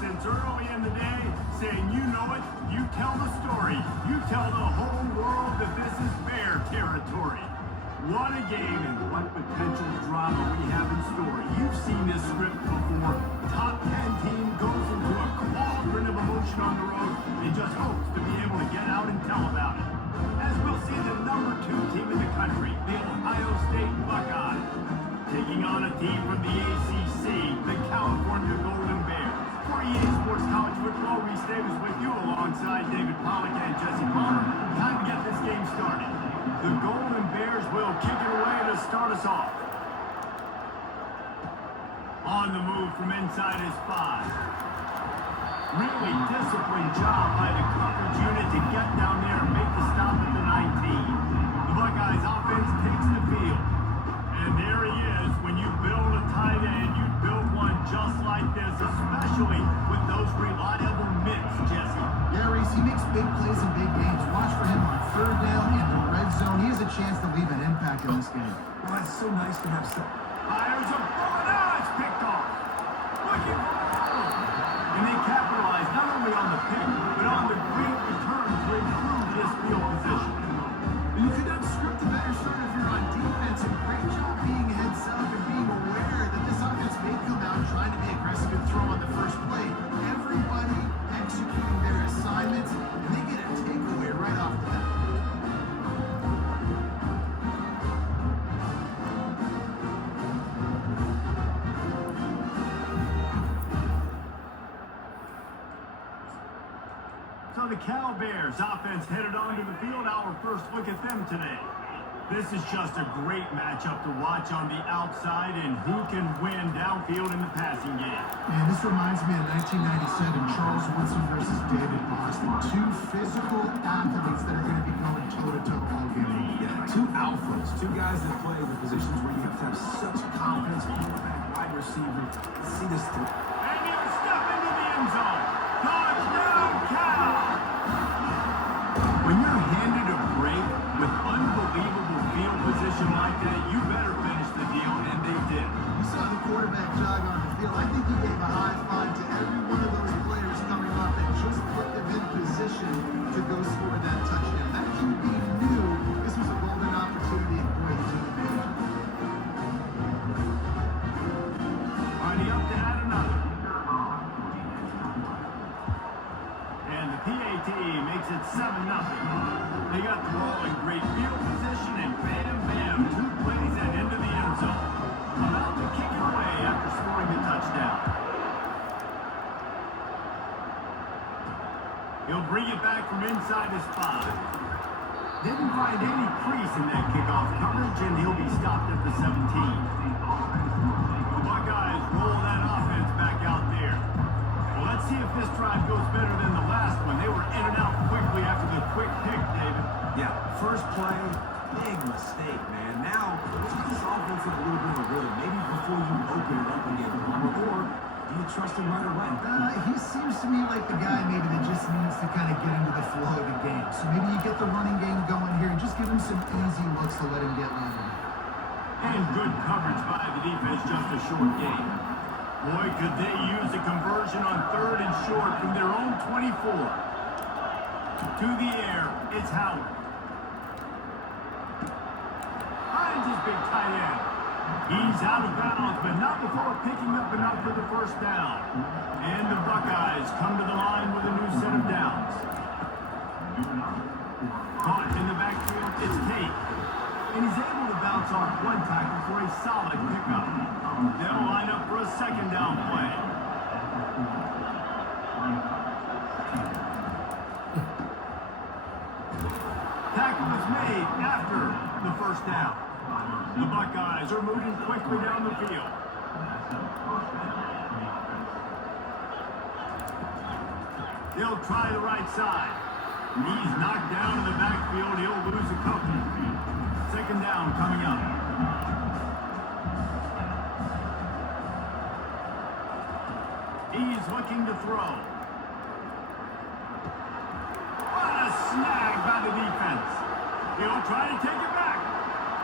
since early in the day, saying you know it, you tell the story, you tell the whole world that this is Bear territory. What a game and what potential drama we have in store. You've seen this script before. Top 10 team goes into a cauldron of emotion on the road and just hopes to be able to get out and tell about it. As we'll see the number 2 team in the country, the Ohio State Buckeyes, taking on a team from the ACC, the California Golden Bears. For EA Sports College Football, Reese Davis with you alongside David Pollack and Jesse Palmer. Time to get this game started. The Golden Bears will kick it away to start us off. On the move from inside his 5. Really disciplined job by the coverage unit to get down there and make the stop at the 19. The Buckeyes offense takes the field. And there he is. When you build a tight end, you build one just like this, especially with those reliable mitts, Jesse. Yeah, Reese, he makes big plays in big games. Watch for him on 3rd down in the red zone. He has a chance to leave an impact in this game. Well, it's so nice to have some. Fires a bullet. It's picked off. Looking for and they capitalize not only on the pick, but on the great return to improve this field position. You could have scripted better start if you're on defense. A great job being heads up and being aware that this offense may come out trying to be aggressive and throw on the first play. Everybody executing their assignments, and they get a takeaway right off the bat. So the Cal Bears offense headed onto the field. Our first look at them today. This is just a great matchup to watch on the outside and who can win downfield in the passing game. And this reminds me of 1997, Charles Woodson versus David Boston. 2 physical athletes that are going to be going toe-to-toe all game long. Yeah, 2 alphas, 2 guys that play the positions where you have to have such confidence. Quarterback, wide receiver. See this through. And he'll step into the end zone. Touchdown, Cal! When you're handed a break with unbelievable field position like that, you better finish the deal, and they did. You saw the quarterback jog on the field. I think he gave a high five to every one of those players coming off and just put them in position to go score that touchdown. That QB knew this was a golden opportunity, and boy, he took advantage of it. Already up to add another. And the PAT makes it 7-0. They got the ball in great field position, and bam, bam, 2 plays and into the end zone. About to kick it away after scoring the touchdown. He'll bring it back from inside his 5. Didn't find any crease in that kickoff coverage, and he'll be stopped at the 17. The Buckeyes roll that offense back out there. Well, let's see if this drive goes better than the last one. They were in and out quickly after the quick pick, David. Yeah, first play, big mistake, man. Now, let's get this offense in a little bit of a rhythm. Maybe before you open it up and get more, or do you trust him right away? He seems to me like the guy maybe that just needs to kind of get into the flow of the game. So maybe you get the running game going here and just give him some easy looks to let him get level. And good coverage by the defense, just a short game. Boy, could they use a conversion on 3rd and short from their own 24. To the air, it's Howard. Finds his big tight end. He's out of bounds, but not before picking up enough for the first down. And the Buckeyes come to the line with a new set of downs. Caught in the backfield, it's Tate. And he's able to bounce off 1 tackle for a solid pickup. They'll line up for a 2nd down play. Tackle is made after the first down. The Buckeyes are moving quickly down the field. They'll try the right side. He's knocked down in the backfield. He'll lose a couple. 2nd down coming up. He's looking to throw. What a snag by the defense. He'll try to take it back.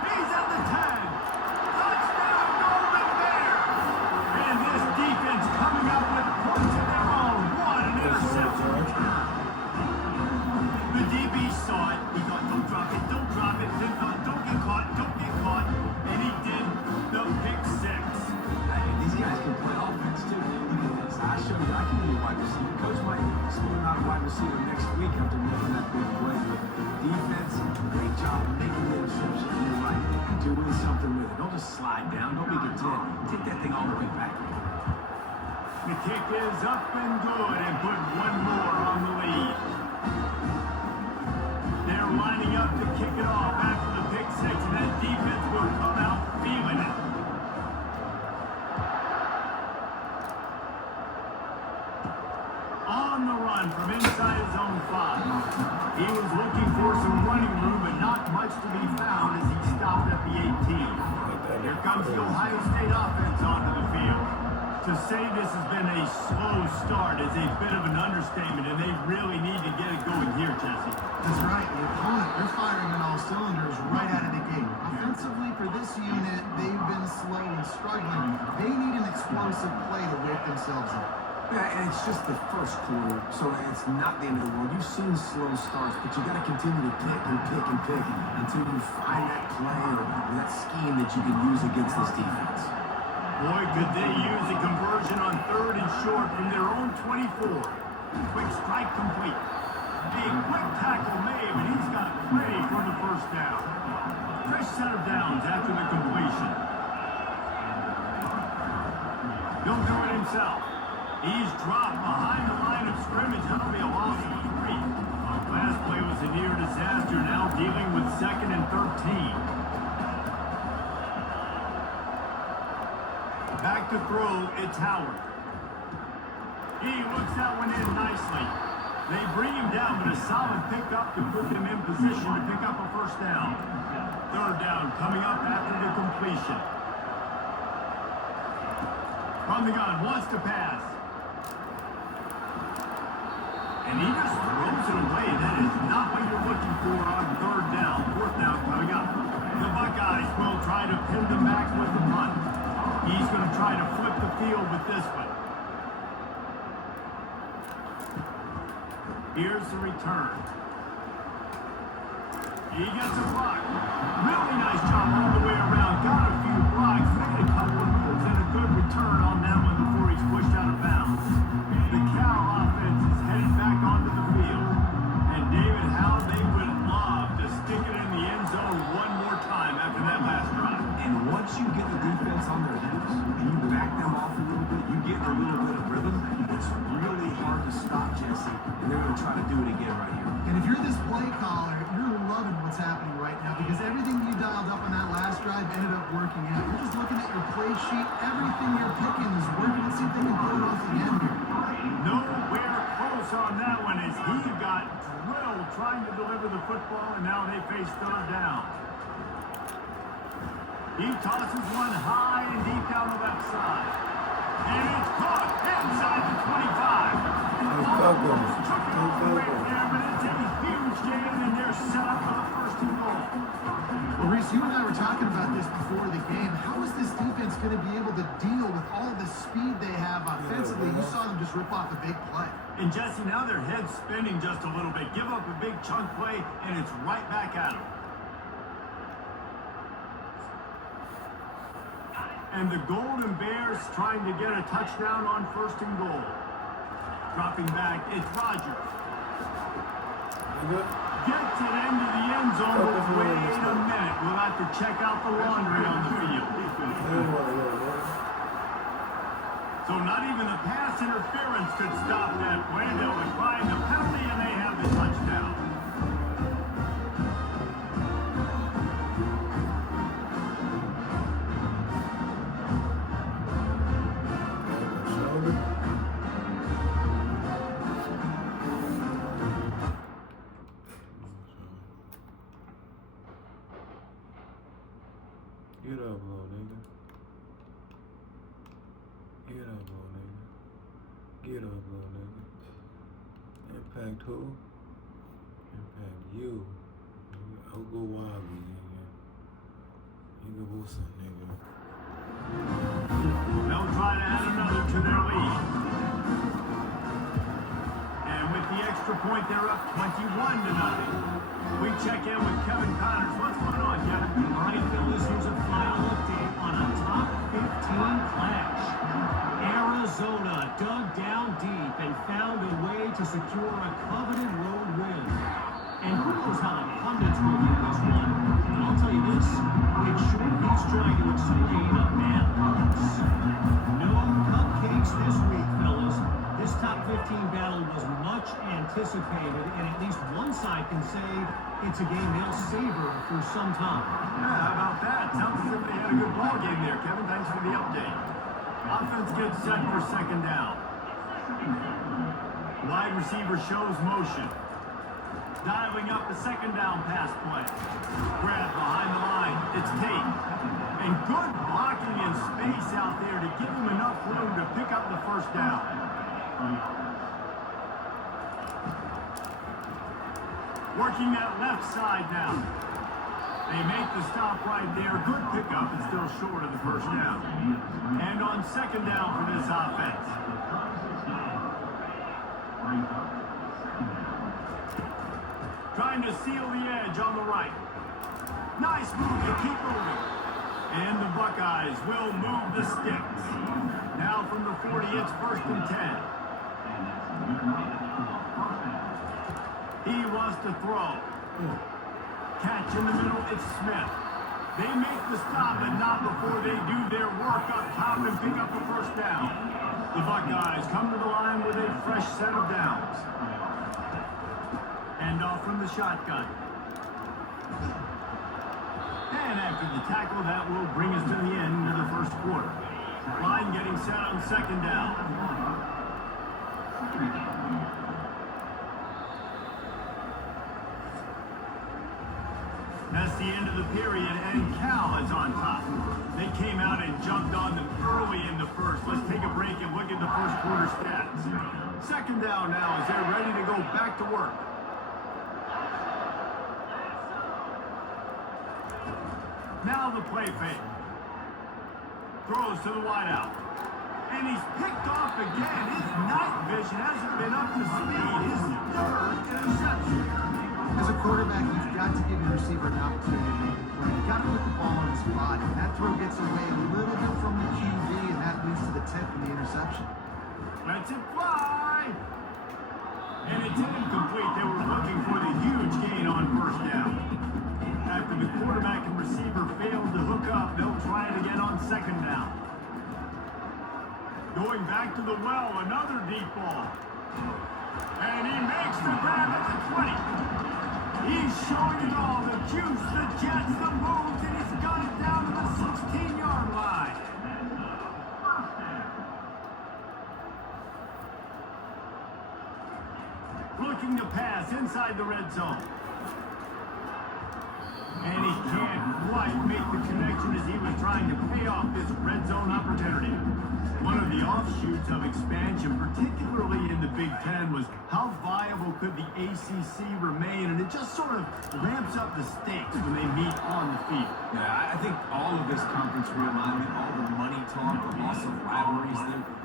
He's at the 10. Touchdown, Golden Bears. And this defense coming up with points of their own. see them next week after making that big play. Defense, great job making the interception. And you're right, doing something with it. Don't just slide down. Don't be content. Take that thing all the way back. The kick is up and good and put one more on the lead. They're lining up to kick it off after the pick six, and that defense will come out feeling it. On the run from inside his own 5. He was looking for some running room, but not much to be found as he stopped at the 18. Here comes the Ohio State offense onto the field. To say this has been a slow start is a bit of an understatement, and they really need to get it going here, Jesse. That's right. The opponent, they're firing on all cylinders right out of the gate. Offensively, for this unit, they've been slow and struggling. They need an explosive play to wake themselves up. Yeah, and it's just the first quarter, so it's not the end of the world. You've seen slow starts, but you got to continue to pick and pick and pick until you find that play or that scheme that you can use against this defense. Boy, could they use a conversion on 3rd and short from their own 24. Quick strike complete. A quick tackle made, but he's got Gray for the first down. Fresh set of downs after the completion. He'll do it himself. He's dropped behind the line of scrimmage. That'll be a loss of 3. Last play was a near disaster, now dealing with 2nd and 13. Back to throw, it's Howard. He looks that one in nicely. They bring him down, but a solid pickup to put them in position to pick up a first down. 3rd down coming up after the completion. From the gun, wants to pass. And he just throws it away. That is not what you're looking for on 3rd down. 4th down coming up. The Buckeyes will try to pin them back with the punt. He's going to try to flip the field with this one. Here's the return. He gets a block. Really nice job all the way around. Got a few blocks. Made a couple of moves and a good return on that one before he's pushed out of bounds. The Cal offense is headed back onto the field. And David, how they would love to stick it in the end zone one more time after that last drive. And once you get the defense on their heels, and you back them off a little bit, you get a little bit of rhythm, it's really hard to stop, Jesse. And they're going to try to do it again right here. And if you're this play caller, you're loving what's happening right now because everything you dialed up on that last drive ended up working out. You're just looking at your play sheet. Everything you're picking is working. Let's see if they can pull it off again here. Nowhere close on that one as he got drilled trying to deliver the football, and now they face 3rd down. He tosses one high and deep down the left side. And it's caught inside the 25. Almost took it off the way there, but it's a huge gain, and they're set up for the 1st and goal. Well, Reese, you and I were talking about this before the game. How is this defense going to be able to deal with all the speed they have offensively? You saw them just rip off a big play. And Jesse, now their head's spinning just a little bit. Give up a big chunk play, and it's right back at them. And the Golden Bears trying to get a touchdown on 1st and goal. Dropping back, it's Rodgers. Gets it into the end zone, but wait a minute. We'll have to check out the laundry on the field. So not even the pass interference could stop that play. They'll decline the penalty, and they have the touchdown. Get up, little nigga. Get up, little nigga. Get up, little nigga. Impact who? Impact you. I'll go wild, nigga. Nigga Wilson, nigga. They'll try to add another to their lead. And with the extra point, they're up 21-0. We check in with Kevin Connors. What's going on, Kevin? All right, fellas, here's a final update on a top 15 clash. Arizona dug down deep and found a way to secure a coveted road win. And who knows how the pundits will view this one. But I'll tell you this, it sure beats trying to explain a man loss. No cupcakes this week, fellas. This top 15 battle was much anticipated, and at least one side can say it's a game they'll savor for some time. Yeah, how about that? Sounds as if they had a good ball game there, Kevin. Thanks for the update. Offense gets set for second down. Wide receiver shows motion. Dialing up the second down pass play. Grab behind the line. It's Tate. And good blocking in space out there to give him enough room to pick up the first down. Working that left side now. They make the stop right there. Good pickup, but still short of the first down. And on second down for this offense. Trying to seal the edge on the right. Nice move to keep moving. And the Buckeyes will move the sticks. Now from the 40, it's 1st and 10. He wants to throw. Catch in the middle, it's Smith. They make the stop, but not before they do their work up top and pick up the first down. The Buckeyes come to the line with a fresh set of downs. And off from the shotgun. And after the tackle, that will bring us to the end of the first quarter. Line getting set on second down. That's the end of the period, and Cal is on top. They came out and jumped on them early in the first. Let's take a break and look at the first quarter stats. Second down now as they're ready to go back to work. Now the play fake. Throws to the wideout. And he's picked off again. His night vision hasn't been up to speed. His third interception. As a quarterback, you've got to give your receiver an opportunity to make a play. You've got to put the ball in his spot. And that throw gets away a little bit from the QB, and that leads to the tip and the interception. Lets it fly. And it's incomplete. They were looking for the huge gain on first down. After the quarterback and receiver failed to hook up, they'll try it again on second down. Going back to the well, another deep ball. And he makes the grab at the 20. He's showing it all, the juice, the jets, the moves, and he's got it down to the 16-yard line. Looking to pass inside the red zone. And he can't quite make the connection as he was trying to pay off this red zone opportunity. One of the offshoots of expansion, particularly in the Big Ten, was how viable could the ACC remain, and it just sort of ramps up the stakes when they meet on the field. Yeah, I think all of this conference realignment, all the money talk, the loss of rivalries,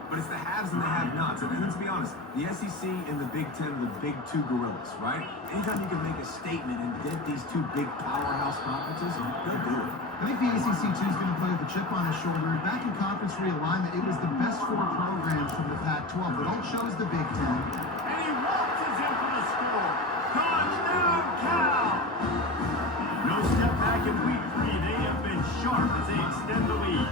but it's the haves and the have-nots. And let's be honest, the SEC and the Big Ten are the big two gorillas, right? Anytime you can make a statement and dent these two big powerhouse conferences, they'll do it. I think the ACC too is going to play with a chip on his shoulder. Back in conference realignment, it was the best four programs from the Pac-12, but all chose the Big Ten. And he waltzes in for the score. Touchdown, Cal! No step back in week 3. They have been sharp as they extend the lead.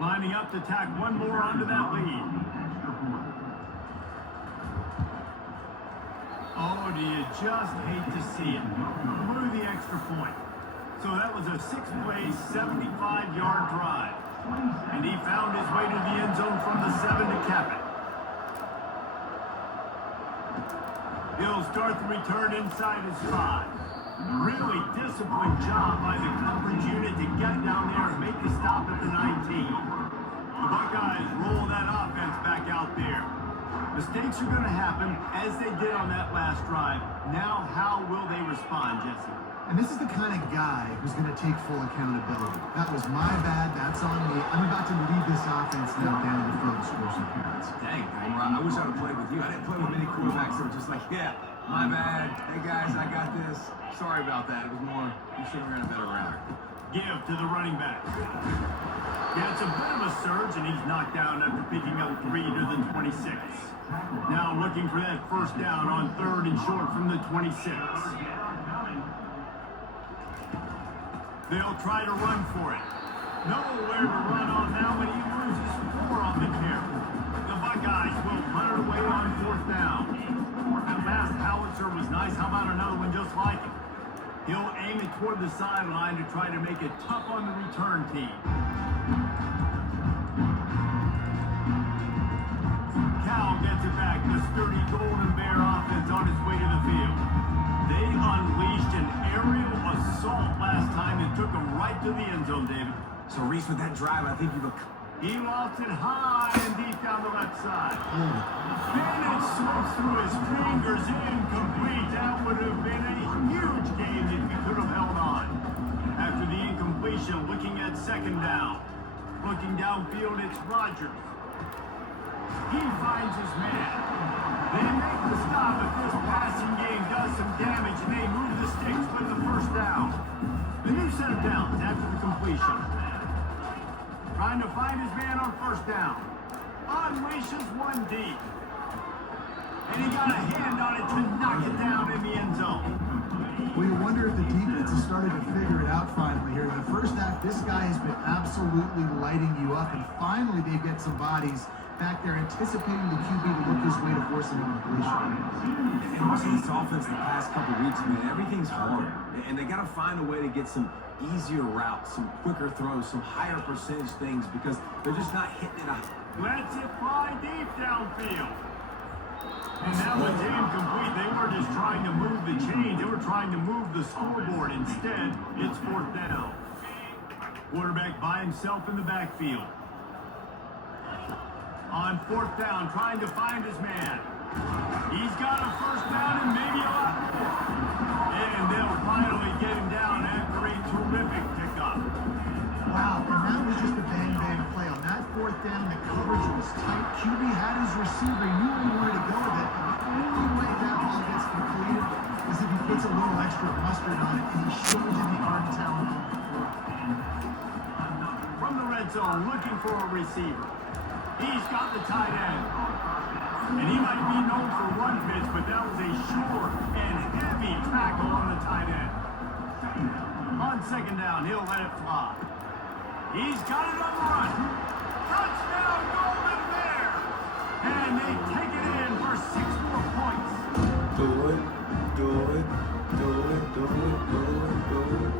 Lining up to tack one more onto that lead. Oh, do you just hate to see it? Blew the extra point. So that was a 6-play, 75-yard drive. And he found his way to the end zone from the 7 to cap it. He'll start the return inside his 5. Really disciplined job by the coverage unit to get down there and make the stop at the 19. The Buckeyes roll that offense back out there. Mistakes are going to happen as they did on that last drive. Now, how will they respond, Jesse? And this is the kind of guy who's going to take full accountability. That was my bad. That's on me. I'm about to lead this offense now down the field to score some points. Dang, Boomer, I wish I would have played with you. I didn't play with many quarterbacks that were just like, yeah, my bad. Hey, guys, I got this. Sorry about that. It was more, you should have ran a better route. Give to the running back. Yeah, it's a bit of a surge, and he's knocked down after picking up 3 to the 26. Now looking for that first down on 3rd and short from the 26. They'll try to run for it. Nowhere to run on now, and he loses 4 on the carry. The Buckeyes will punt it away on 4th down. That last howitzer was nice. How about another one just like it? He'll aim it toward the sideline to try to make it tough on the return team. Cal gets it back. The sturdy Golden Bear offense on its way to the field. They unleashed an aerial assault last time and took them right to the end zone, David. So, Reese, with that drive, I think you look. He lofts it high and deep down the left side. Bennett slips through his fingers, incomplete. That would have been a huge game if he could have held on. After the incompletion, looking at 2nd down. Looking downfield, it's Rodgers. He finds his man. They make the stop, but this passing game does some damage, and they move the sticks with the 1st down. The new set of downs after the completion. Trying to find his man on 1st down. Unleashes one deep. And he got a hand on it to knock it down in the end zone. Well, you wonder if the defense has started to figure it out finally here. In the first half, this guy has been absolutely lighting you up, and finally they get some bodies back there anticipating the QB to look his way to force an incompletion. And watching this offense the past couple weeks, man, everything's hard. And they got to find a way to get some easier routes, some quicker throws, some higher percentage things because they're just not hitting it out. Lets it fly deep downfield. And that was incomplete. They were just trying to move the chains. They were trying to move the scoreboard. Instead, it's 4th down. Quarterback by himself in the backfield. On 4th down, trying to find his man. He's got a 1st down and maybe a lot. And they'll finally get him down after a terrific pickup. Wow, and that was just a bang-bang play. On that 4th down, the coverage was tight. QB had his receiver. He knew where he wanted to go with it. The only way that ball gets completed is if he puts a little extra mustard on it, and he shows you the arm talent. From the red zone, looking for a receiver. He's got the tight end. And he might be known for one pitch, but that was a short and heavy tackle on the tight end. On 2nd down, he'll let it fly. He's got it on the run. Touchdown, Golden Bear! And they take it in for 6 more points. Do it, do it, do it, do it, do it, do it.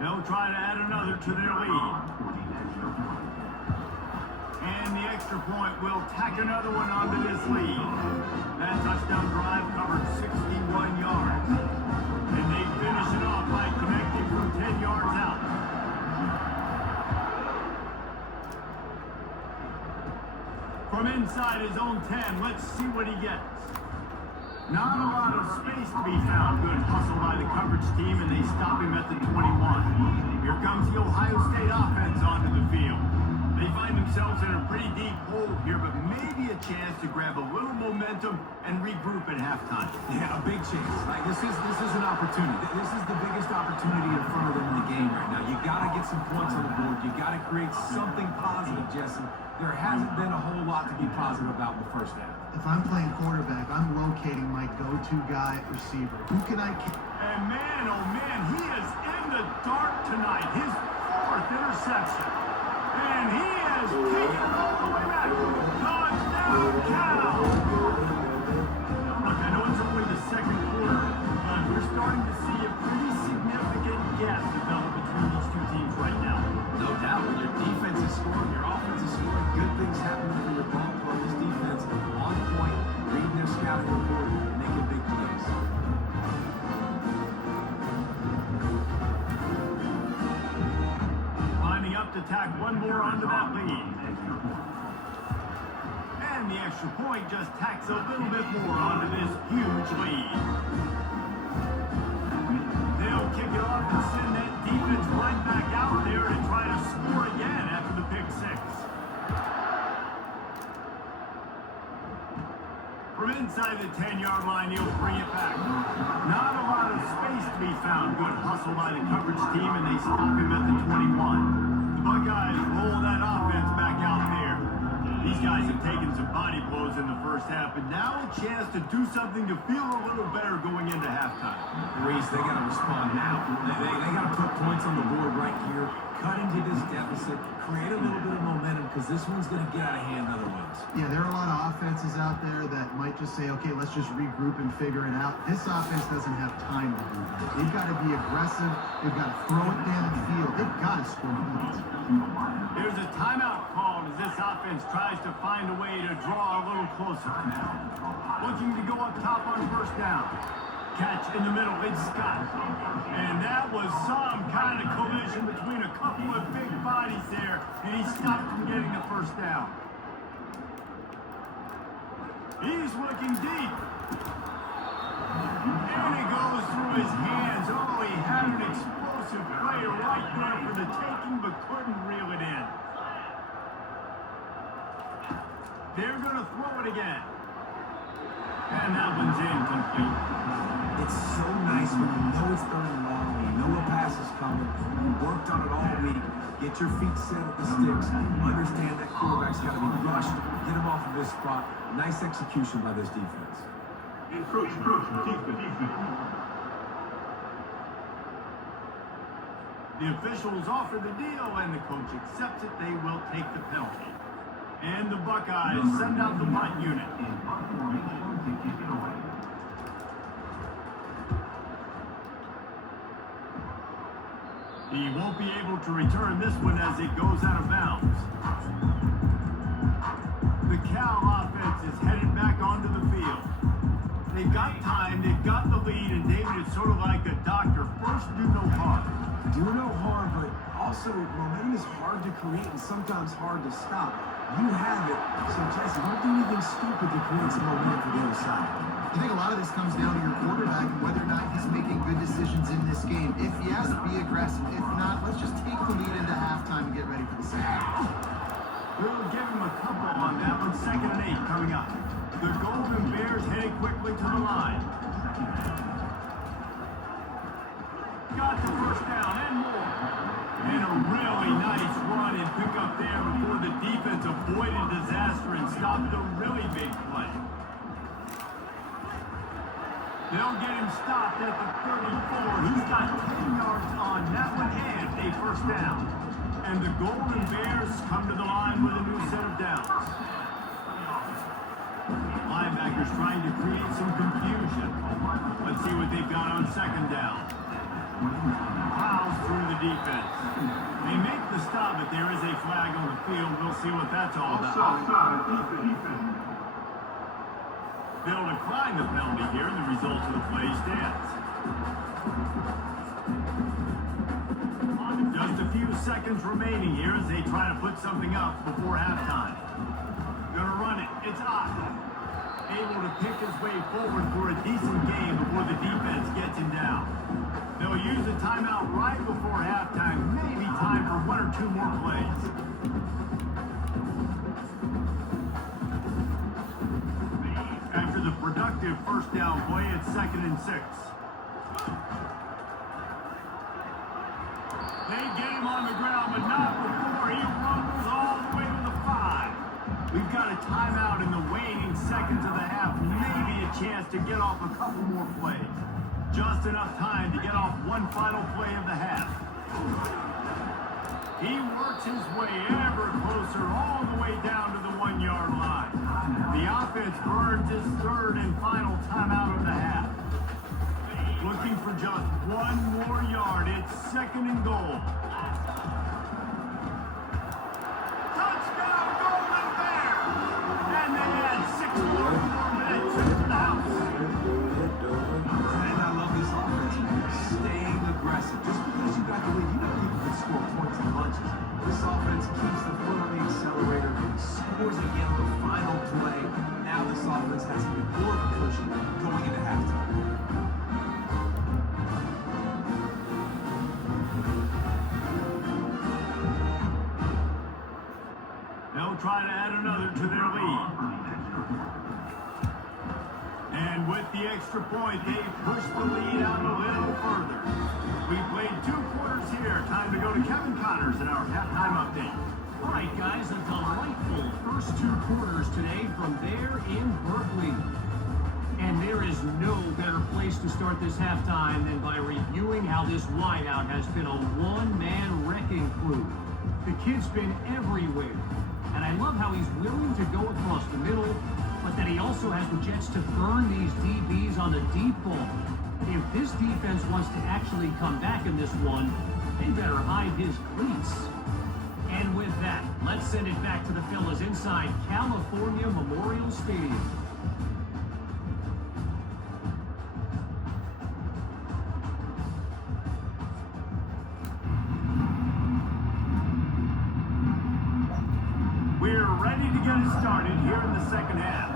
They'll try to add another to their lead. And the extra point will tack another one onto this lead. That touchdown drive covered 61 yards. And they finish it off by connecting from 10 yards out. From inside his own 10, let's see what he gets. Not a lot of space to be found. Good hustle by the coverage team, and they stop him at the 21. Here comes the Ohio State offense onto the field. They find themselves in a pretty deep hole here, but maybe a chance to grab a little momentum and regroup at halftime. Yeah, a big chance. Like this is an opportunity. This is the biggest opportunity in front of them in the game right now. You got to get some points on the board. You got to create something positive, Jesse. There hasn't been a whole lot to be positive about in the first half. If I'm playing quarterback, I'm locating my go-to guy at receiver. Who can I... And man, oh man, he is in the dark tonight. His 4th interception. And he is taking it all the way back. Touchdown, Cal! Look, I know it's only the 2nd quarter, but we're starting to see a pretty significant gap develop between these two teams right now. onto that lead. And the extra point just tacks a little bit more onto this huge lead. They'll kick it off and send that defense right back out there to try to score again after the pick six. From inside the 10-yard line, he'll bring it back. Not a lot of space to be found. Good hustle by the coverage team, and they stop him at the 21. The Buckeyes roll that offense back out there. These guys have taken some body blows in the first half, but now a chance to do something to feel a little better going into halftime. Reese, they got to respond now. They got to put points on the board right here, cut into this deficit, create a little bit of momentum, because this one's going to get out of hand otherwise. Yeah, there are a lot of offenses out there that might just say, okay, let's just regroup and figure it out. This offense doesn't have time to do that. They've got to be aggressive. They've got to throw it down the field. They've got to score points. There's a timeout called as this offense tries to find a way to draw a little closer. Looking to go up top on first down. Catch in the middle, it's Scott. And that was some kind of collision between a couple of big bodies there, and he stopped from getting the first down. He's looking deep. And it goes through his hands. Oh, he had an explosive player right there for the taking, but couldn't reel it in. They're going to throw it again. And that one's incomplete. It's so nice when you know it's third and long, when you know a pass is coming, you worked on it all week, get your feet set at the sticks, understand that quarterback's got to be rushed, get him off of this spot. Nice execution by this defense. The officials offer the deal, and the coach accepts it. They will take the penalty. And the Buckeyes send out the punt unit. He won't be able to return this one as it goes out of bounds. The Cal offense is headed back onto the field. They've got time, they've got the lead, and David is sort of like a doctor. First, do no harm. Do no harm, but also momentum is hard to create and sometimes hard to stop. You have it, so Jesse, don't do anything stupid to create some momentum for the other side. I think a lot of this comes down to your quarterback and whether or not he's making good decisions in this game. If yes, be aggressive. If not, let's just take the lead into halftime and get ready for the second. We'll give him a couple on that one. 2nd and 8 coming up. The Golden Bears heading quickly to the line. Got the first down and more. And a really nice run and pick up there before the defense avoided disaster and stopped a really big play. They'll get him stopped at the 34. He's got 10 yards on that one and a first down. And the Golden Bears come to the line with a new set of downs. Linebackers trying to create some confusion. Let's see what they've got on 2nd down. Plows through the defense. They make the stop, but there is a flag on the field. We'll see what that's all about. They'll decline the penalty here, and the result of the play stands. Just a few seconds remaining here as they try to put something up before halftime. Gonna run it. It's Ott. Able to pick his way forward for a decent game before the defense gets him down. They'll use the timeout right before halftime. Maybe time for 1 or 2 more plays. After the productive first down play, it's 2nd and 6. They get him on the ground, but not before he rumbles all the way to the 5. We've got a timeout in the waning seconds of the half. Maybe a chance to get off a couple more plays. Just enough time to get off one final play of the half. He works his way ever closer all the way down to the 1-yard line. The offense burns his 3rd and final timeout of the half. Looking for just 1 more yard. It's 2nd and goal. Touchdown, Golden Bears! And they add 6 more minutes to the house. And I love this offense, man. Staying aggressive. Just because you got the lead, you know people can score points in bunches. This offense keeps the they'll try to add another to their lead. And with the extra point, they push the lead out a little further. We played 2 quarters here. Time to go to Kevin Connors in our halftime update. All right, guys, a delightful first 2 quarters today from there in Berkeley. And there is no better place to start this halftime than by reviewing how this wideout has been a one-man wrecking crew. The kid's been everywhere. And I love how he's willing to go across the middle, but that he also has the jets to burn these DBs on the deep ball. If this defense wants to actually come back in this one, they better hide his cleats. And with that, let's send it back to the fellas inside California Memorial Stadium. We're ready to get it started here in the second half.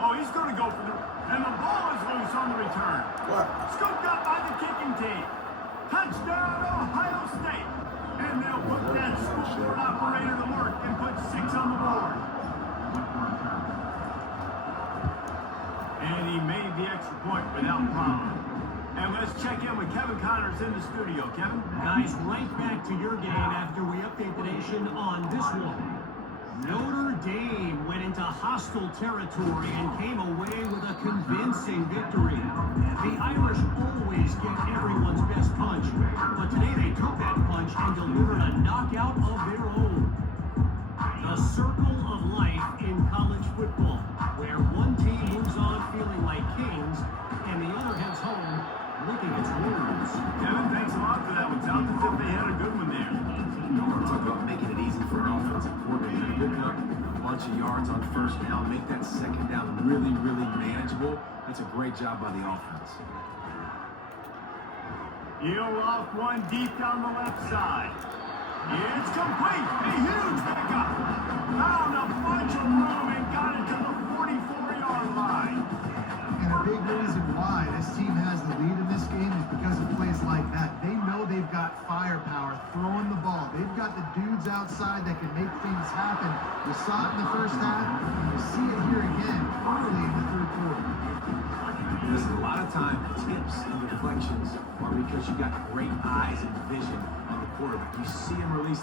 Oh, he's going to go for the... And the ball is loose on the return. What? Scooped up by the kicking team. Touchdown, Ohio State. And they'll put that scoreboard operator to work and put 6 on the board. And he made the extra point without problem. And let's check in with Kevin Connors in the studio. Kevin? Guys, right back to your game after we update the nation on this one. Notre Dame went into hostile territory and came away with a convincing victory. The Irish always get everyone's best punch, but today they took that punch and delivered a knockout of their own. The circle of life in college football, where one team moves on feeling like kings and the other heads home licking its wounds. Kevin, thanks a lot for that one. Sounds as if they had a good one there. Talk about making it easy for an offensive coordinator. Pick up a bunch of yards on first down, make that second down really, really manageable. That's a great job by the offense. He'll off one deep down the left side. It's complete. A huge pickup. Found a bunch of room and got it to the 44-yard line. And a big reason why this team has the lead in this game is because of plays like that. They know they've got firepower throwing the ball. They've got the dudes outside that can make things happen. We saw it in the first half, and we see it here again early in the third quarter. Listen, a lot of time, tips and deflections are because you got great eyes and vision on the quarterback. You see him release.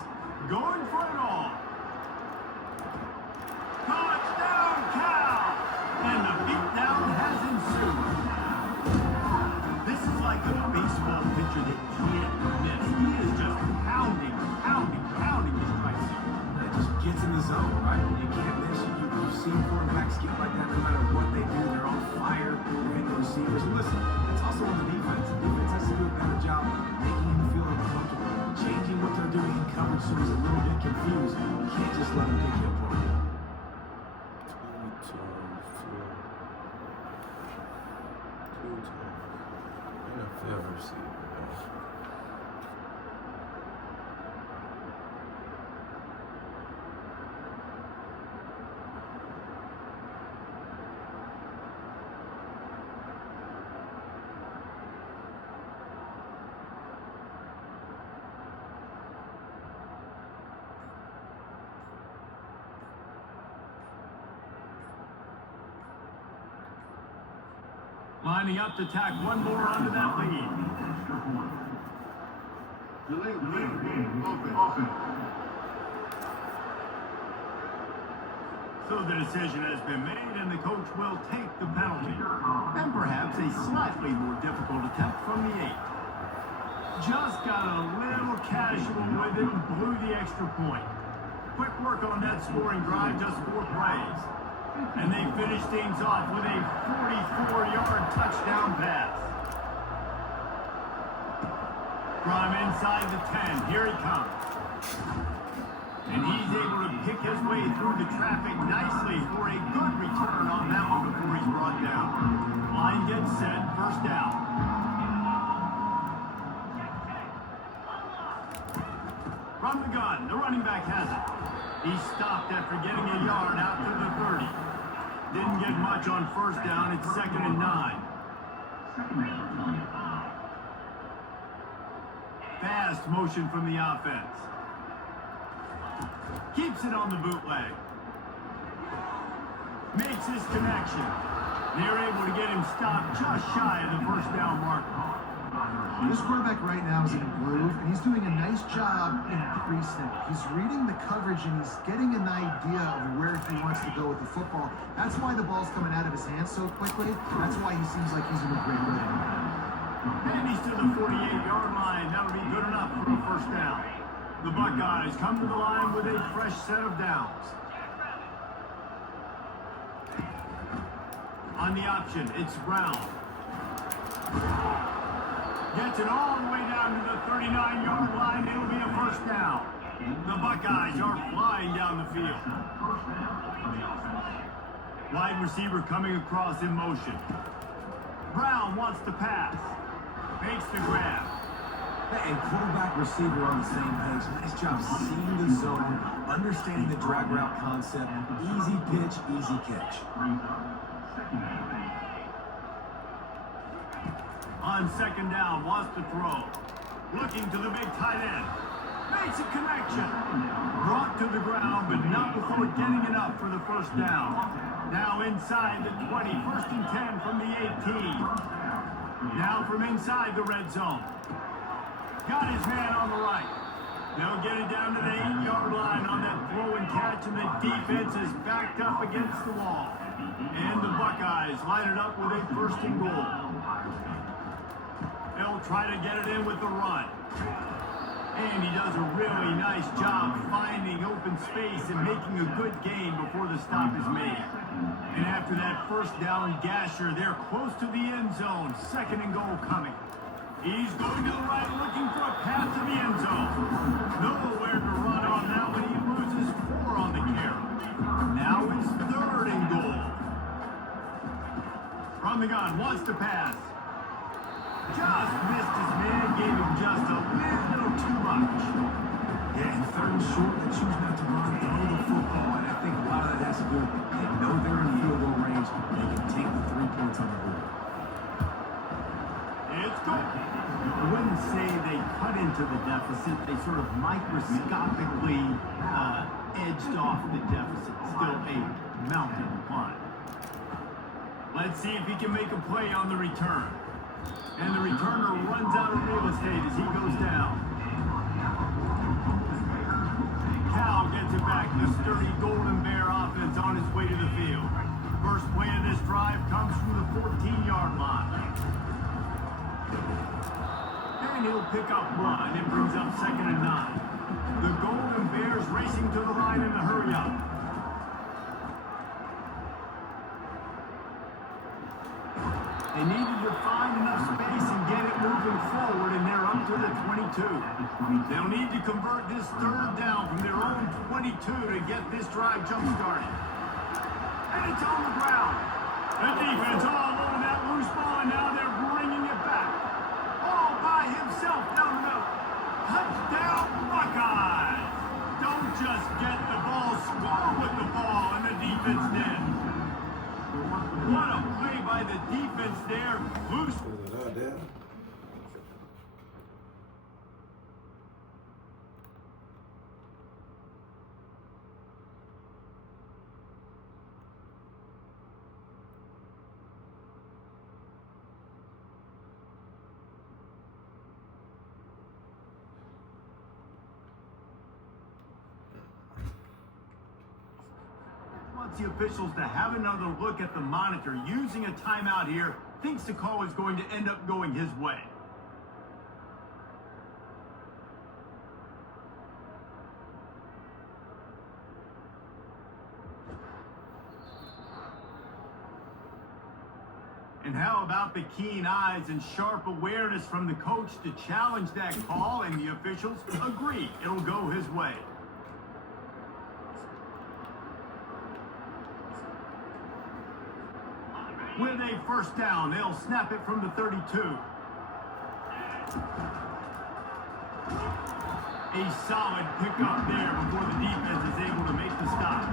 Going for it all. Touchdown, Cal! And the beatdown has ensued. This is like a baseball pitcher that can't miss. He is just pounding the strike zone. It just gets in the zone, right? You can't miss. You've seen quarterbacks get like that no matter what they do. They're on fire. They're hitting the receivers. And listen, it's also on the defense. The defense has to do a better job making him feel uncomfortable, changing what they're doing in coverage so he's a little bit confused. You can't just let him pick you apart. NFL receiver. Lining up to tack one more onto that lead. Open. So the decision has been made, and the coach will take the penalty. And perhaps a slightly more difficult attempt from the 8. Just got a little casual with it and blew the extra point. Quick work on that scoring drive, just 4 plays. And they finish things off with a 44-yard touchdown pass. From inside the 10, here he comes. And he's able to pick his way through the traffic nicely for a good return on that one before he's brought down. Line gets set, first down. From the gun, the running back has it. He stopped after getting a yard out to the 30. Didn't get much on first down. It's 2nd and 9. fast motion from the offense. Keeps it on the bootleg. Makes his connection. They're able to get him stopped just shy of the first down marker. This quarterback right now is in a groove, and he's doing a nice job in pre-snap. He's reading the coverage, and he's getting an idea of where he wants to go with the football. That's why the ball's coming out of his hands so quickly. That's why he seems like he's in a great rhythm. And he's to the 48-yard line. That'll be good enough for a first down. The Buckeyes come to the line with a fresh set of downs. On the option, it's Brown. Gets it all the way down to the 39-yard line. It'll be a first down. The Buckeyes are flying down the field. Wide receiver coming across in motion. Brown wants to pass. Makes the grab. And quarterback receiver on the same page. Nice job seeing the zone, understanding the drag route concept. Easy pitch, easy catch. On second down, wants to throw. Looking to the big tight end. Makes a connection. Brought to the ground, but not before getting it up for the first down. Now inside the 20, first and 10 from the 18. Now from inside the red zone. Got his man on the right. They'll get it down to the 8-yard line on that throw and catch, and the defense is backed up against the wall. And the Buckeyes line it up with a first and goal. They'll try to get it in with the run. And he does a really nice job finding open space and making a good gain before the stop is made. And after that first down gasher, they're close to the end zone. Second and goal coming. He's going to the right, looking for a path to the end zone. Nowhere to run on that one. He loses 4 on the carry. Now it's third and goal. From the gun, wants to pass. Just missed his man, gave him just a little too much. Yeah, and third and short, they choose not to run, throw the football, and I think a lot of that has to do with they know they're in field goal range, they can take the 3 points on the board. It's good. I wouldn't say they cut into the deficit. They sort of microscopically edged off the deficit. Still a mountain to climb. Let's see if he can make a play on the return. And the returner runs out of real estate as he goes down. Cal gets it back. The sturdy Golden Bear offense on its way to the field. First play of this drive comes from the 14-yard line. And he'll pick up 1. It brings up second and 9. The Golden Bears racing to the line in a hurry up. They needed to find enough space and get it moving forward, and they're up to the 22. They'll need to convert this third down from their own 22 to get this drive jump-started. And it's on the ground. The defense all over that loose ball, and now they're bringing it back. All by himself down the middle. Touchdown, Buckeyes! Don't just get the ball, score with the ball, and the defense did. What a play by the defense there. Loose. Is it out there? Wants the officials to have another look at the monitor. Using a timeout here, thinks the call is going to end up going his way. And how about the keen eyes and sharp awareness from the coach to challenge that call, and the officials agree it'll go his way. With a first down, they'll snap it from the 32. A solid pickup there before the defense is able to make the stop.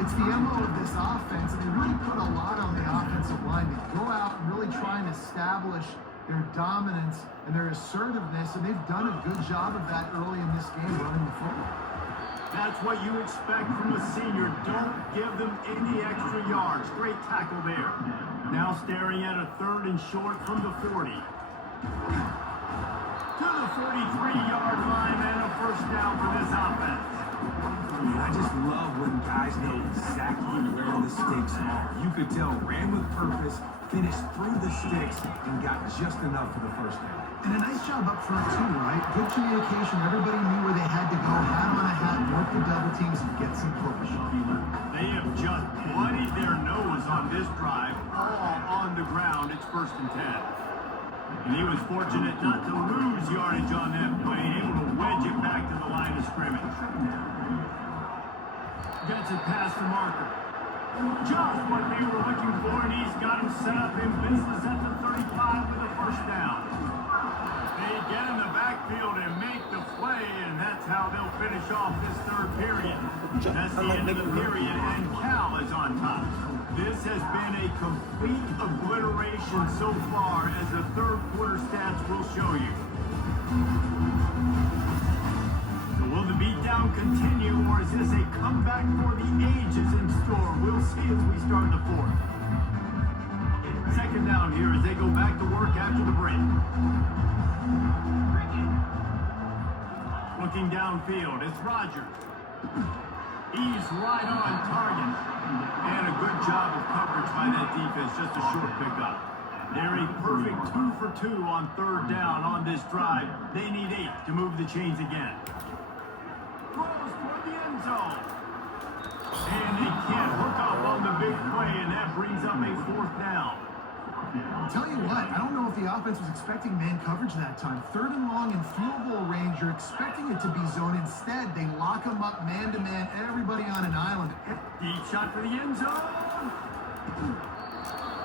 It's the MO of this offense, and they really put a lot on the offensive line to go out and really try and establish their dominance, and their assertiveness, and they've done a good job of that early in this game running the football. That's what you expect from a senior. Don't give them any extra yards. Great tackle there. Now staring at a 3rd and short from the 40. To the 43-yard line and a first down for this offense. I just love when guys know exactly where the stakes are. You could tell ran with purpose, finished through the sticks, and got just enough for the first down. And a nice job up front too, right? Good communication. Everybody knew where they had to go. Hat on a hat, work the double teams, and get some push. They have just bloodied their nose on this drive, all on the ground. It's 1st and 10. And he was fortunate not to lose yardage on that play, able to wedge it back to the line of scrimmage. Gets it past the marker. Just what they were looking for, and he's got him set up in business at the 35 with a first down. They get in the backfield and make the play, and that's how they'll finish off this 3rd period. That's the end of the period, and Cal is on top. This has been a complete obliteration so far, as the 3rd quarter stats will show you. So will the beatdown continue, or is this a comeback for the ages in store? We'll see as we start the 4th. 2nd down here as they go back to work after the break. Looking downfield, it's Rodgers. He's right on target. And a good job of coverage by that defense, just a short pickup. They're a perfect 2 for 2 on 3rd down on this drive. They need 8 to move the chains again. Throws toward the end zone. And they can't hook up on the big play, and that brings up a 4th down. I'll tell you what, I don't know if the offense was expecting man coverage that time. 3rd and long in field goal range, you're expecting it to be zone. Instead, they lock them up man-to-man, everybody on an island. Deep shot for the end zone.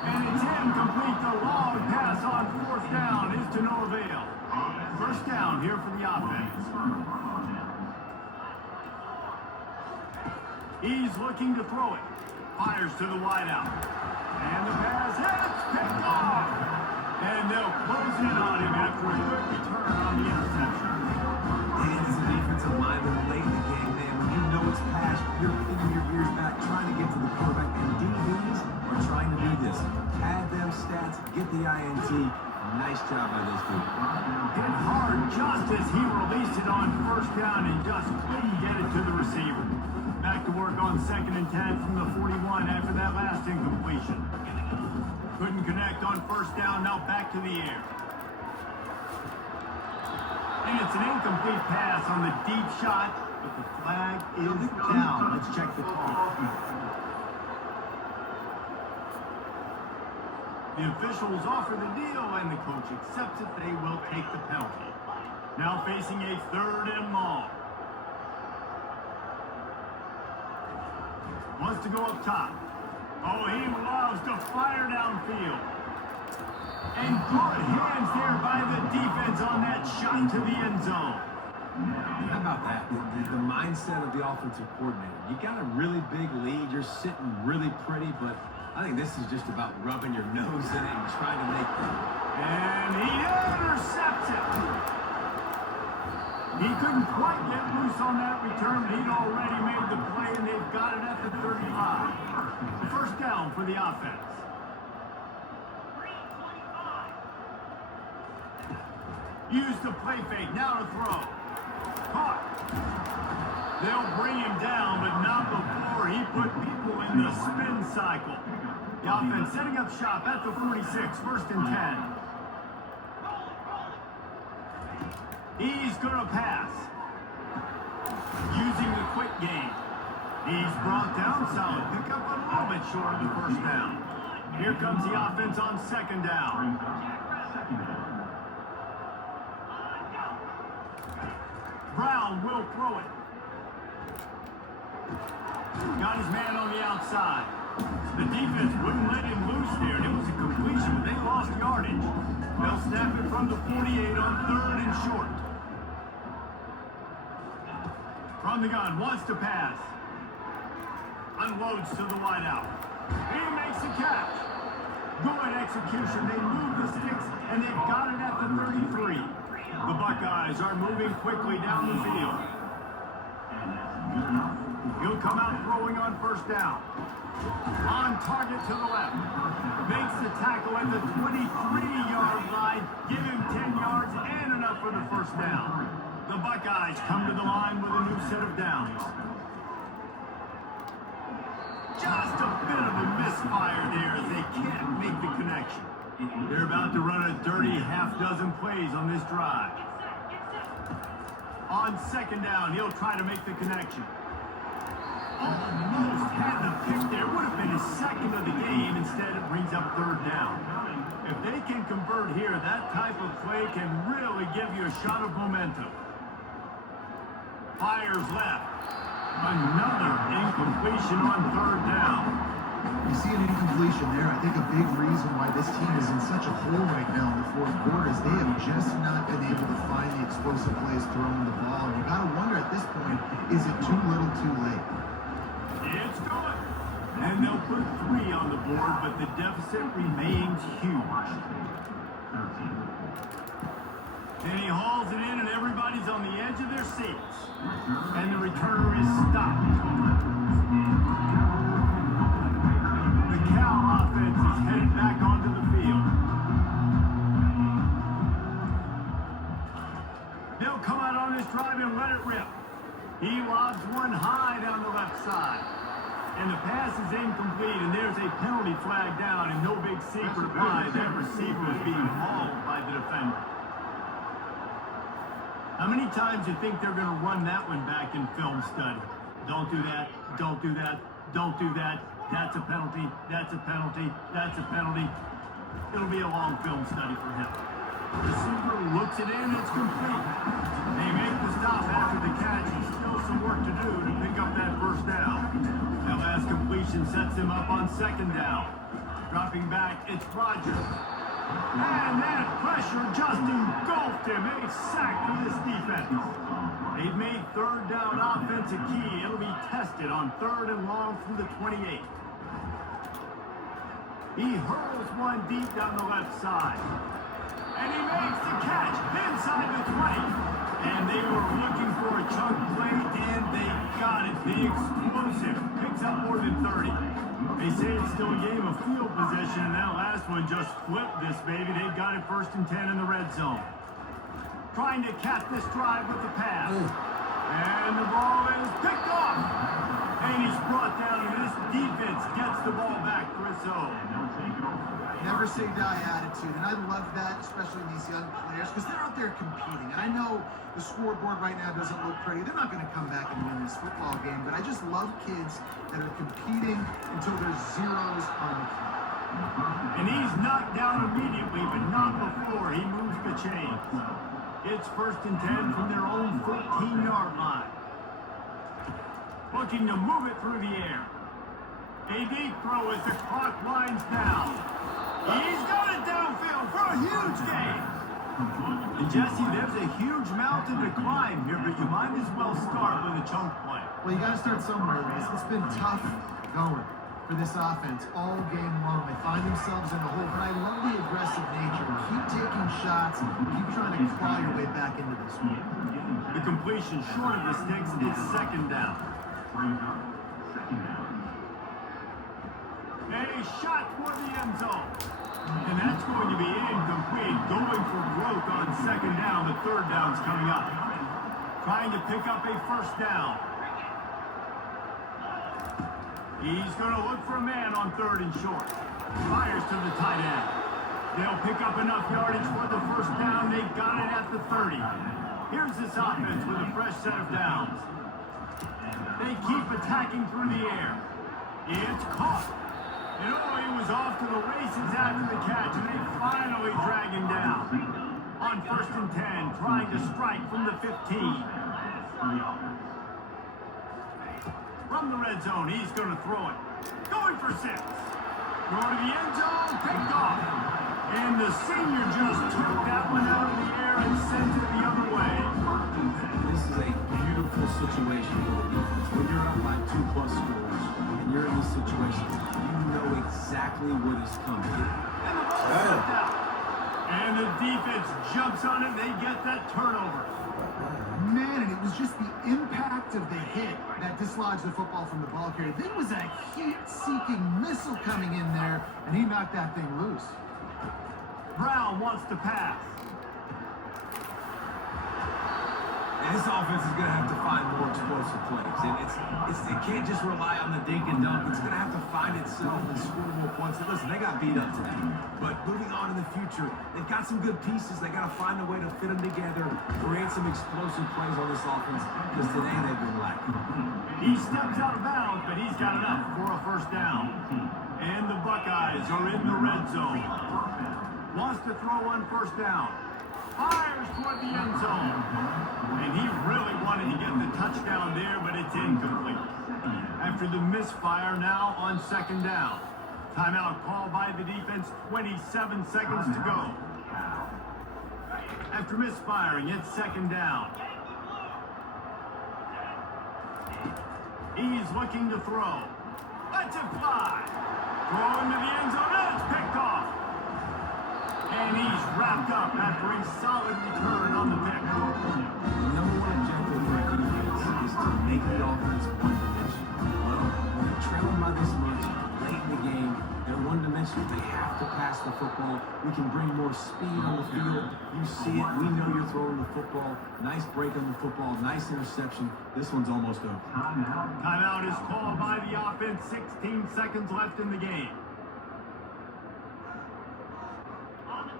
And it's incomplete. The long pass on 4th down is to no avail. First down here for the offense. He's looking to throw it. Fires to the wideout. And the pass hits, picked off. And they'll close in on him after a good return on the interception. And as a defensive lineman late in the game, man, when you know it's past, you're pinning your ears back, trying to get to the quarterback, and DBs are trying to do this. Add them stats, get the INT. Nice job by this group. Hit hard just as he released it on 1st down and just couldn't get it to the receiver. Back to work on 2nd and 10 from the 41 after that last incompletion. Couldn't connect on 1st down, now back to the air. And it's an incomplete pass on the deep shot, but the flag is down. Let's check the call. The officials offer the deal, and the coach accepts it. They will take the penalty. Now facing a 3rd and long. Wants to go up top. Oh, he loves to fire downfield. And good hands there by the defense on that shot to the end zone. How about that? The mindset of the offensive coordinator. You got a really big lead. You're sitting really pretty, but I think this is just about rubbing your nose in it and trying to make them. And he intercepts it. He couldn't quite get loose on that return, but he'd already made the play, and they've got it at the 35. First down for the offense. Use the play fake, now to throw. Caught. They'll bring him down, but not before he put people in the spin cycle. The offense setting up shop at the 46, 1st and 10. He's gonna pass. Using the quick game. He's brought down, solid pickup, a little bit short of the 1st down. Here comes the offense on 2nd down. Brown will throw it. Got his man on the outside. The defense wouldn't let him loose there, and it was a completion, but they lost yardage. They'll snap it from the 48 on 3rd and short. From the gun, wants to pass. Unloads to the wideout. He makes the catch. Good execution. They move the sticks, and they've got it at the 33. The Buckeyes are moving quickly down the field. He'll come out throwing on first down. On target to the left. Makes the tackle at the 23-yard line. Give him 10 yards and enough for the first down. The Buckeyes come to the line with a new set of downs. Just a bit of a misfire there as they can't make the connection. They're about to run a dirty half-dozen plays on this drive. On second down, he'll try to make the connection. Almost had the pick there. Would have been his second of the game. Instead, it brings up third down. If they can convert here, that type of play can really give you a shot of momentum. Fires left. Another incompletion on third down. You see an incompletion there. I think a big reason why this team is in such a hole right now in the fourth quarter is they have just not been able to find the explosive plays throwing the ball. And you got to wonder at this point, is it too little too late? It's good. And they'll put 3 on the board, but the deficit remains huge. And he hauls it in, and everybody's on the edge of their seats. And the returner is stopped. The Cal offense is headed back onto the field. They'll come out on this drive and let it rip. He lobs one high down the left side. And the pass is incomplete, and there's a penalty flag down, and no big secret why that receiver is being hauled by the defender. How many times do you think they're going to run that one back in film study? Don't do that, don't do that, don't do that. That's a penalty, that's a penalty, that's a penalty. It'll be a long film study for him. The receiver looks it in, it's complete. They make the stop after the catch. There's still some work to do to pick up that first down. That last completion sets him up on second down. Dropping back, it's Rodgers. And that pressure just engulfed him. A sack for this defense. They've made third down offense a key. It'll be tested on third and long from the 28. He hurls one deep down the left side. And he makes the catch inside the 20. And they were looking for a chunk play, and they got it. The explosive picks up more than 30. They say it's still a game of field possession, and that last one just flipped this baby. They've got it 1st and 10 in the red zone. Trying to cap this drive with the pass. And the ball is picked off. And he's brought down, and this defense gets the ball back for its own. Never say die attitude, and I love that, especially in these young players, because they're out there competing. And I know the scoreboard right now doesn't look pretty. They're not going to come back and win this football game, but I just love kids that are competing until there's zeros on the clock. And he's knocked down immediately, but not before he moves the chains. It's 1st and 10 from their own 14-yard line. Looking to move it through the air. A deep throw as the clock winds down. He's got it downfield for a huge gain. And Jesse, there's a huge mountain to climb here, but you might as well start with a chunk play. Well, you got to start somewhere, guys. It's been tough going for this offense all game long. They find themselves in a hole, but I love the aggressive nature. Keep taking shots, keep trying to claw your way back into this one. The completion short of the sticks is second down. A shot for the end zone. And that's going to be incomplete. Going for broke on second down. The third down's coming up. Trying to pick up a first down. He's going to look for a man on third and short. Fires to the tight end. They'll pick up enough yardage for the first down. They got it at the 30. Here's this offense with a fresh set of downs. They keep attacking through the air. It's caught. And he was off to the races after the catch, and they finally drag him down. On 1st and 10, trying to strike from the 15. From the red zone, he's going to throw it. Going for 6. Going to the end zone, picked off. And the senior just took that one out of the air and sent it the other way. This is a beautiful situation for the defense. When you're up by 2+ scores and you're in this situation, you know exactly what is coming. the defense jumps on it, they get that turnover. Man, and it was just the impact of the hit that dislodged the football from the ball carrier. There was a heat-seeking missile coming in there, and he knocked that thing loose. Brown wants to pass. And this offense is going to have to find more explosive plays. And it can't just rely on the dink and dunk. It's going to have to find itself and score more points. And listen, they got beat up today. But moving on in the future, they've got some good pieces. They got to find a way to fit them together, create some explosive plays on this offense, because today they've been lacking. He steps out of bounds, but he's got enough for a first down. And the Buckeyes are in the red zone. Wants to throw on first down. Fires toward the end zone. And he really wanted to get the touchdown there, but it's incomplete. After the misfire, now on second down. Timeout called by the defense, 27 seconds to go. After misfiring, it's second down. He's looking to throw. Lets it fly. Throw into the end zone, and it's picked off. And he's wrapped up after a solid return on the pick. The number one objective for a defense is to make the offense one-dimensional. Well, when they're trailing by this much late in the game, they're one-dimensional. They have to pass the football. We can bring more speed on the field. You see it. We know you're throwing the football. Nice break on the football. Nice interception. This one's almost over. Timeout is called by the offense. 16 seconds left in the game.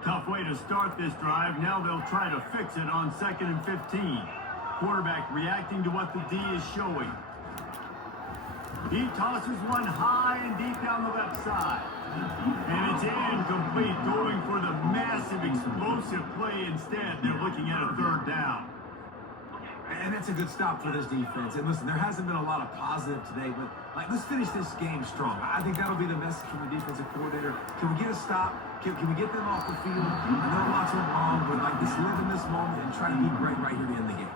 Tough way to start this drive. Now they'll try to fix it on 2nd and 15. Quarterback reacting to what the D is showing. He tosses one high and deep down the left side. And it's incomplete, going for the massive explosive play instead. They're looking at a third down. And that's a good stop for this defense. And listen, there hasn't been a lot of positive today, but let's finish this game strong. I think that'll be the message from the defensive coordinator. Can we get a stop? Can we get them off the field? I know lots went wrong, but just live in this moment and try to be great right here to end the game.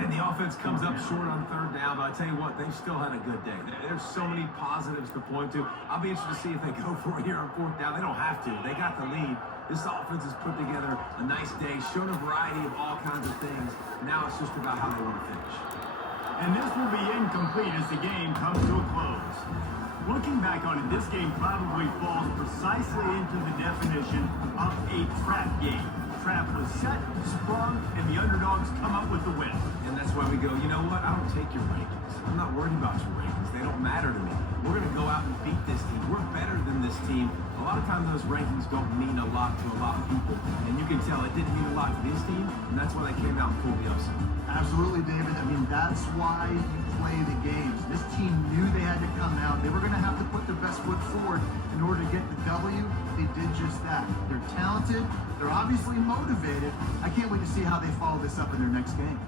And the offense comes up short on third down, but I tell you what, they've still had a good day. There's so many positives to point to. I'll be interested to see if they go for it here on fourth down. They don't have to. They got the lead. This offense has put together a nice day, shown a variety of all kinds of things. Now it's just about how they want to finish. And this will be incomplete as the game comes to a close. Looking back on it, this game probably falls precisely into the definition of a trap game. Trap was set, sprung, and the underdogs come up with the win. And that's why we go, you know what? I don't take your rankings. I'm not worried about your rankings. They don't matter to me. We're going to go out and beat this team. We're better than this team. A lot of times those rankings don't mean a lot to a lot of people. And you can tell it didn't mean a lot to this team, and that's why they came out and pulled the upset. Absolutely, David. I mean, that's why you play the games. This team knew they had to come out. They were going to have to put their best foot forward in order to get the W. They did just that. They're talented. They're obviously motivated. I can't wait to see how they follow this up in their next game.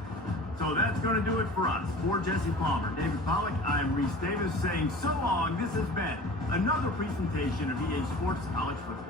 So that's going to do it for us. For Jesse Palmer, David Pollack, I'm Reese Davis saying so long. This has been another presentation of EA Sports College Football.